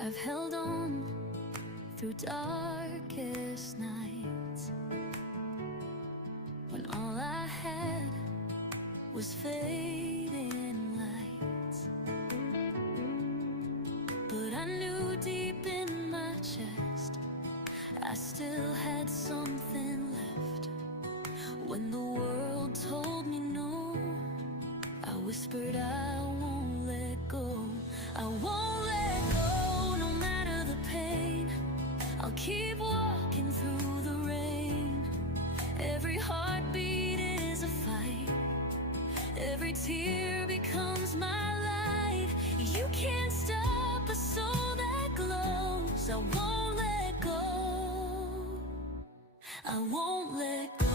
I've held on through darkest nights, when all I had was fading lights. But I knew deep in my chest I still had something left. When the world told me no, I whispered I won't let go. I won't let go, no matter the pain. I'll keep walking through the rain. Every heartbeat is a fight, every tear becomes my light. You can't stop a soul that glows. I won't let go, I won't let go.